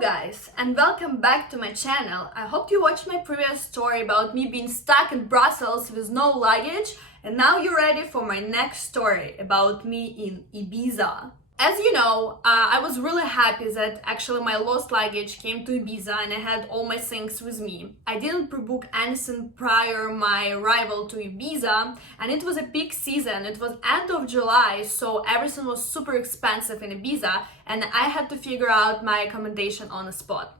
guys, and welcome back to my channel. I hope you watched my previous story about me being stuck in Brussels with no luggage, and now you're ready for my next story about me in Ibiza. As you know, I was really happy that actually my lost luggage came to Ibiza and I had all my things with me. I didn't pre-book anything prior my arrival to Ibiza, and it was a peak season. It was end of July, so everything was super expensive in Ibiza and I had to figure out my accommodation on the spot.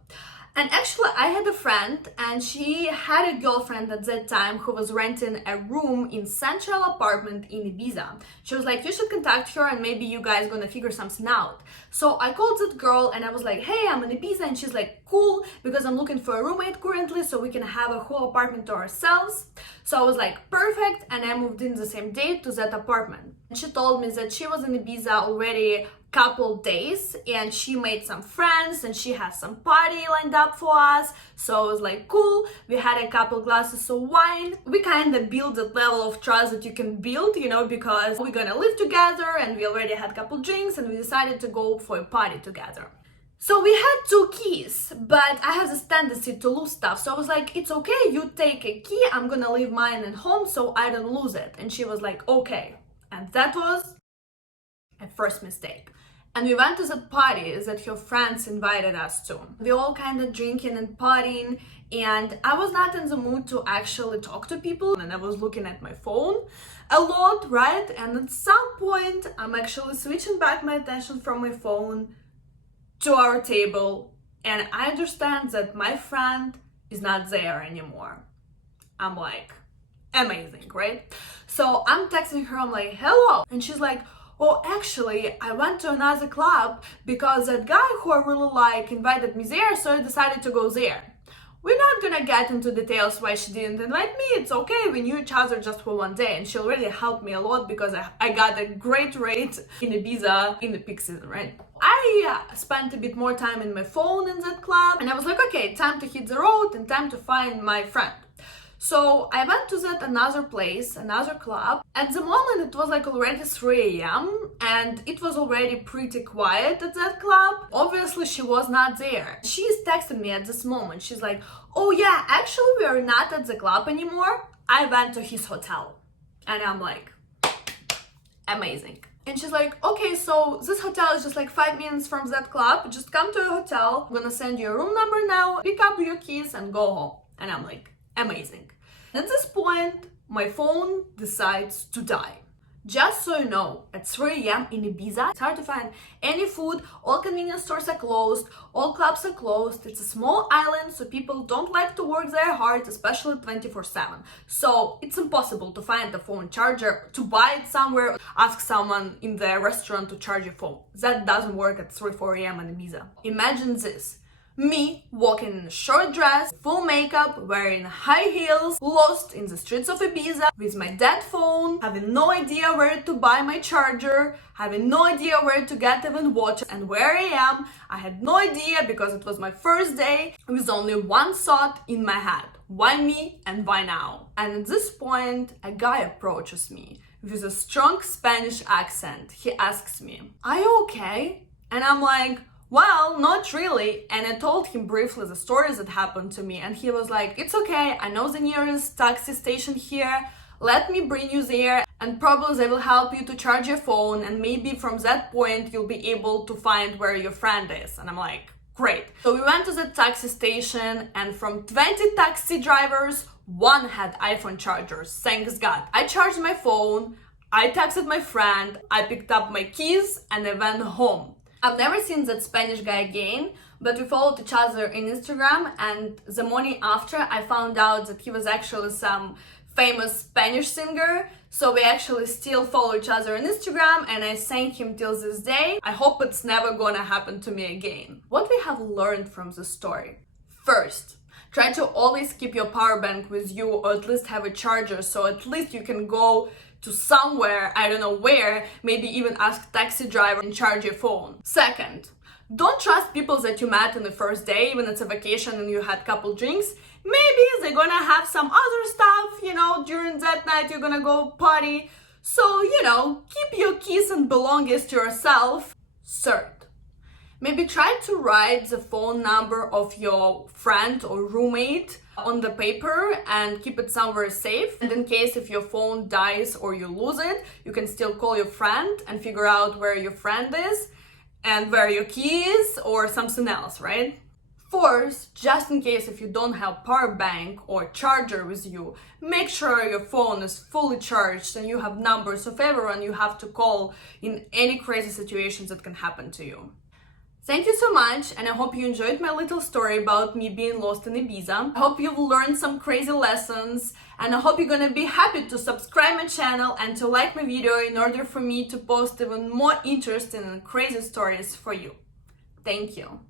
And actually, I had a friend and she had a girlfriend at that time who was renting a room in central apartment in Ibiza. She was like, you should contact her and maybe you guys gonna figure something out. So I called that girl and I was like, hey, I'm in Ibiza, and she's like, cool, because I'm looking for a roommate currently so we can have a whole apartment to ourselves. So I was like, perfect, and I moved in the same day to that apartment. And she told me that she was in Ibiza already couple days and she made some friends and she has some party lined up for us. So I was like, cool. We had a couple glasses of wine. We kind of built that level of trust that you can build, because we're gonna live together and we already had a couple drinks and we decided to go for a party together. So we had 2 keys, but I have this tendency to lose stuff. So I was like, it's okay, you take a key, I'm gonna leave mine at home so I don't lose it. And she was like, okay. And that was a first mistake. And we went to that party that her friends invited us to. We all kind of drinking and partying, and I was not in the mood to actually talk to people, and I was looking at my phone a lot, right? And at some point, I'm actually switching back my attention from my phone to our table, and I understand that my friend is not there anymore. I'm like, amazing, right? So I'm texting her, I'm like, hello, and she's like, oh, actually, I went to another club because that guy who I really like invited me there, so I decided to go there. We're not gonna get into details why she didn't invite me. It's okay, we knew each other just for 1 day, and she already helped me a lot because I got a great rate in Ibiza in the peak season, right? I spent a bit more time in my phone in that club, and I was like, okay, time to hit the road and time to find my friend. So I went to that another place, another club. At the moment it was like already 3 a.m. and it was already pretty quiet at that club. Obviously she was not there. She's texting me at this moment. She's like, oh yeah, actually we are not at the club anymore. I went to his hotel. And I'm like, amazing. And she's like, okay, so this hotel is just like 5 minutes from that club. Just come to a hotel. I'm gonna send you a room number now. Pick up your keys and go home. And I'm like, amazing. At this point, my phone decides to die. Just so you know, at 3 a.m. in Ibiza, it's hard to find any food, all convenience stores are closed, all clubs are closed, it's a small island, so people don't like to work their hard, especially 24/7. So it's impossible to find a phone charger, to buy it somewhere, ask someone in the restaurant to charge your phone. That doesn't work at 3-4 a.m. in Ibiza. Imagine this. Me walking in a short dress, full makeup, wearing high heels, lost in the streets of Ibiza with my dead phone, having no idea where to buy my charger, having no idea where to get even water, and where I am, I had no idea because it was my first day with only one thought in my head. Why me and why now? And at this point, a guy approaches me with a strong Spanish accent. He asks me, are you okay? And I'm like, well, not really. And I told him briefly the stories that happened to me, and he was like, it's okay, I know the nearest taxi station here, let me bring you there, and probably they will help you to charge your phone, and maybe from that point you'll be able to find where your friend is. And I'm like, great. So we went to the taxi station, and from 20 taxi drivers, 1 had iPhone chargers, thanks God. I charged my phone, I texted my friend, I picked up my keys, and I went home. I've never seen that Spanish guy again, but we followed each other in Instagram, and the morning after I found out that he was actually some famous Spanish singer, so we actually still follow each other on Instagram, and I thank him till this day. I hope it's never gonna happen to me again. What we have learned from this story? First, try to always keep your power bank with you, or at least have a charger, so at least you can go to somewhere, I don't know where, maybe even ask taxi driver and charge your phone. Second, don't trust people that you met on the first day, even it's a vacation and you had couple drinks. Maybe they're gonna have some other stuff, during that night you're gonna go party. So, keep your keys and belongings to yourself. Third, Maybe try to write the phone number of your friend or roommate on the paper and keep it somewhere safe. And in case if your phone dies or you lose it, you can still call your friend and figure out where your friend is and where your key is or something else, right? Fourth, just in case if you don't have power bank or charger with you, make sure your phone is fully charged and you have numbers of everyone you have to call in any crazy situations that can happen to you. Thank you so much, and I hope you enjoyed my little story about me being lost in Ibiza. I hope you've learned some crazy lessons, and I hope you're gonna be happy to subscribe my channel and to like my video in order for me to post even more interesting and crazy stories for you. Thank you.